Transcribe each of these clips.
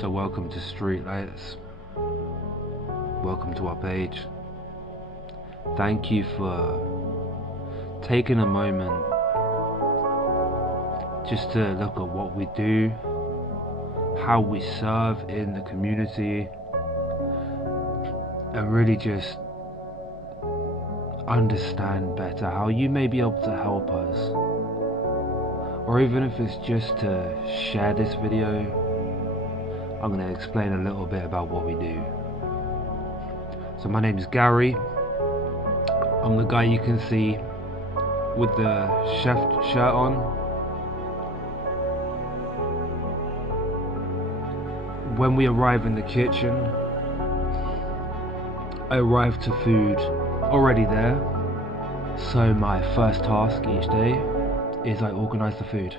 So welcome to Streetlights, welcome to our page. Thank you for taking a moment just to look at what we do, how we serve in the community, and really just understand better how you may be able to help us. Or even if it's just to share this video, I'm going to explain a little bit about what we do. So my name is Gary. I'm the guy you can see with the chef shirt on. When we arrive in the kitchen, I arrive to food already there. So my first task each day is I organise the food.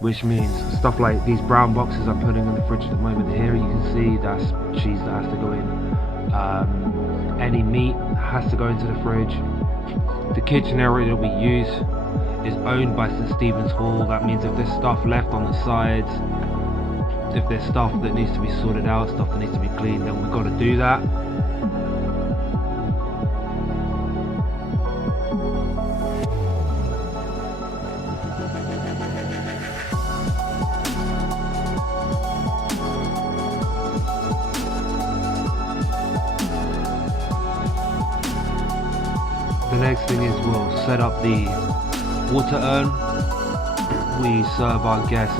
Which means stuff like these brown boxes I'm putting in the fridge at the moment here, you can see that's cheese that has to go in. Any meat has to go into the fridge. The kitchen area that we use is owned by St. Stephen's Hall. That means if there's stuff left on the sides, if there's stuff that needs to be sorted out, stuff that needs to be cleaned, then we've got to do that. The next thing is we'll set up the water urn. We serve our guests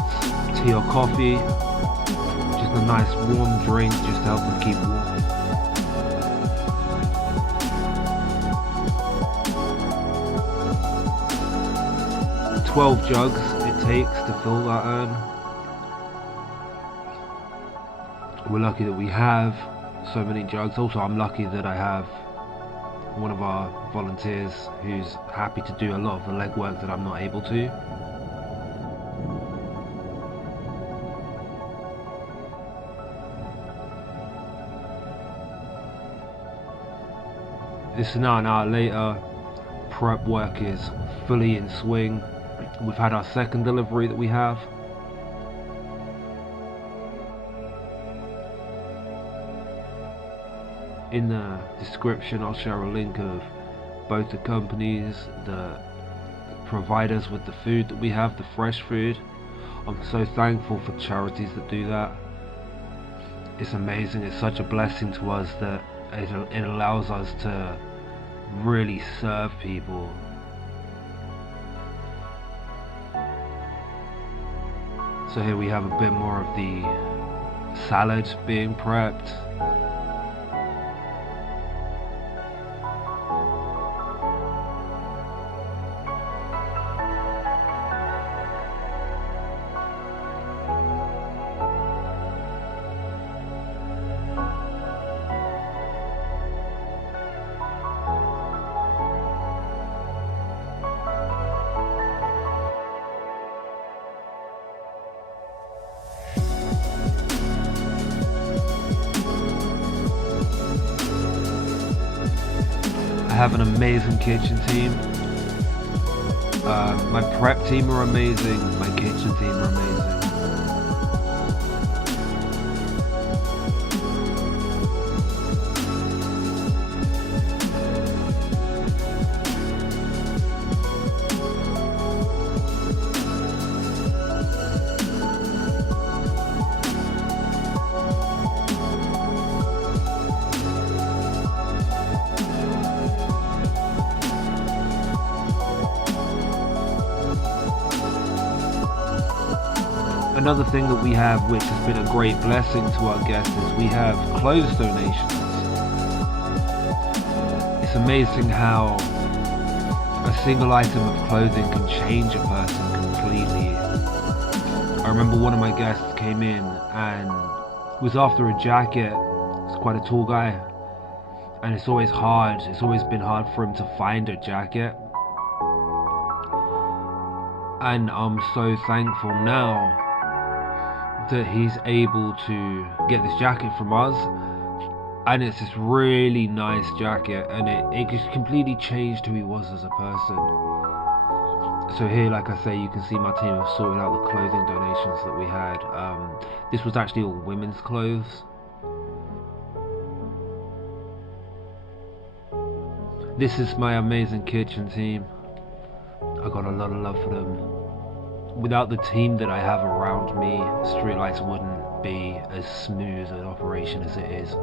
tea or coffee, just a nice warm drink just to help them keep warm. The 12 jugs it takes to fill that urn. We're lucky that we have so many jugs. Also, I'm lucky that I have one of our volunteers who's happy to do a lot of the legwork that I'm not able to. It's now an hour later, prep work is fully in swing. We've had our second delivery that we have. In the description I'll share a link of both the companies, the providers with the food that we have, the fresh food. I'm so thankful for charities that do that. It's amazing, it's such a blessing to us that it allows us to really serve people. So here we have a bit more of the salad being prepped. I have an amazing kitchen team. My prep team are amazing, my kitchen team are amazing. Another thing that we have, which has been a great blessing to our guests, is we have clothes donations. It's amazing how a single item of clothing can change a person completely. I remember one of my guests came in and was after a jacket. He's quite a tall guy, and it's always been hard for him to find a jacket. And I'm so thankful now that he's able to get this jacket from us, and it's this really nice jacket, and it just completely changed who he was as a person. So here, like I say, you can see my team have sorted out the clothing donations that we had. This was actually all women's clothes. This is my amazing kitchen team. I got a lot of love for them. Without the team that I have around me, Streetlights wouldn't be as smooth an operation as it is.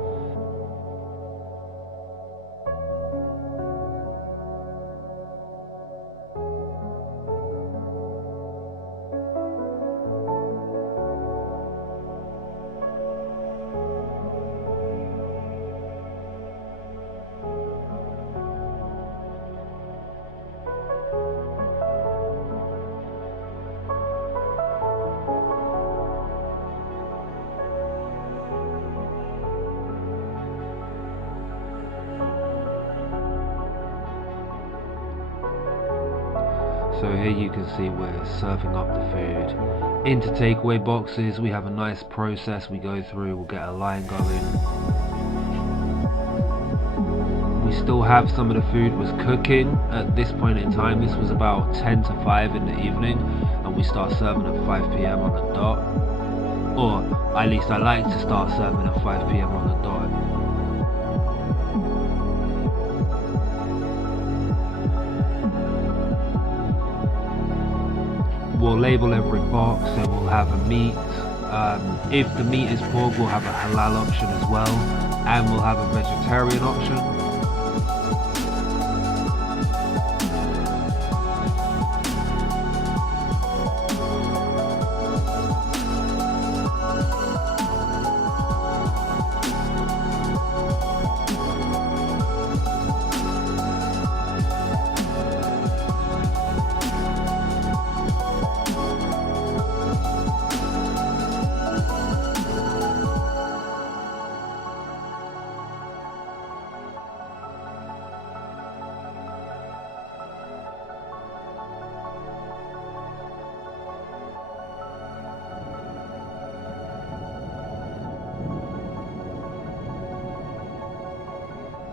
So here you can see we're serving up the food into takeaway boxes. We have a nice process we go through, we'll get a line going. We still have some of the food was cooking at this point in time. This was about 10 to 5 in the evening, and we start serving at 5 PM on the dot. Or at least I like to start serving at 5 PM on the dot. We'll label every box, so we'll have a meat. If the meat is pork, we'll have a halal option as well, and we'll have a vegetarian option.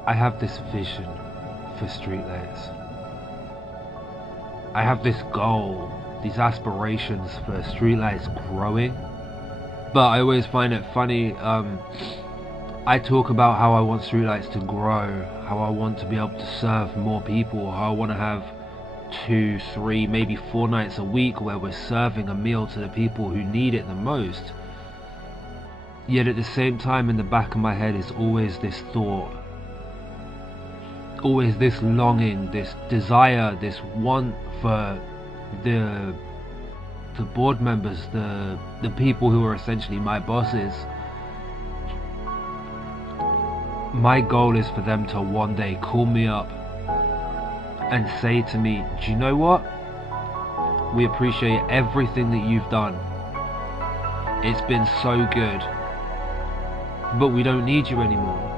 I have this vision for Streetlights. I have this goal, these aspirations for Streetlights growing. But I always find it funny, I talk about how I want Streetlights to grow, how I want to be able to serve more people, how I want to have 2, 3, maybe 4 nights a week where we're serving a meal to the people who need it the most. Yet at the same time, in the back of my head is always this thought, always this longing, this desire, this want for the board members, the people who are essentially my bosses. My goal is for them to one day call me up and say to me, do you know what? We appreciate everything that you've done. It's been so good, but we don't need you anymore.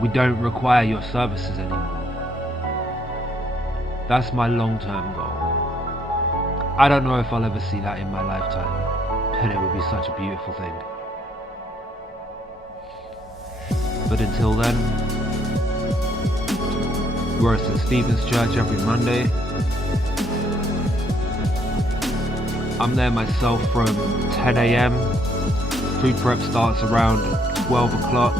We don't require your services anymore. That's my long-term goal. I don't know if I'll ever see that in my lifetime, but it would be such a beautiful thing. But until then, we're at St. Stephen's Church every Monday. I'm there myself from 10 AM. Food prep starts around 12 o'clock.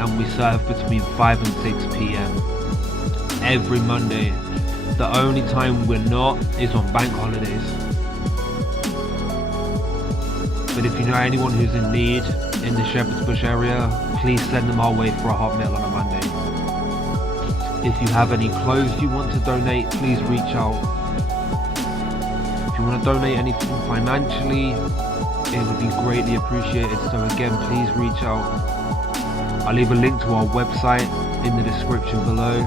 And we serve between 5 and 6 PM every Monday. The only time we're not is on bank holidays. But if you know anyone who's in need in the Shepherd's Bush area, please send them our way for a hot meal on a Monday. If you have any clothes you want to donate, please reach out. If you want to donate anything financially, it would be greatly appreciated. So again, please reach out. I'll leave a link to our website in the description below.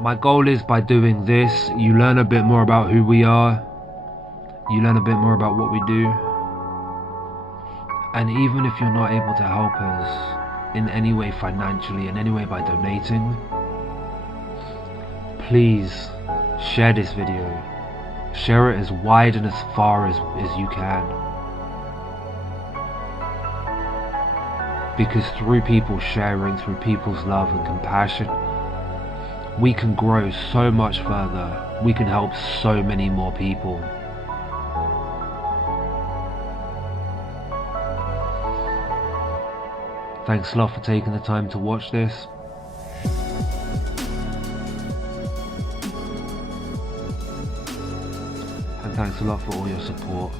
My goal is, by doing this, you learn a bit more about who we are, you learn a bit more about what we do, and even if you're not able to help us in any way financially, in any way by donating, please Share this video. Share it as wide and as far as you can. Because through people sharing, through people's love and compassion, we can grow so much further. We can help so many more people. Thanks a lot for taking the time to watch this. And thanks a lot for all your support.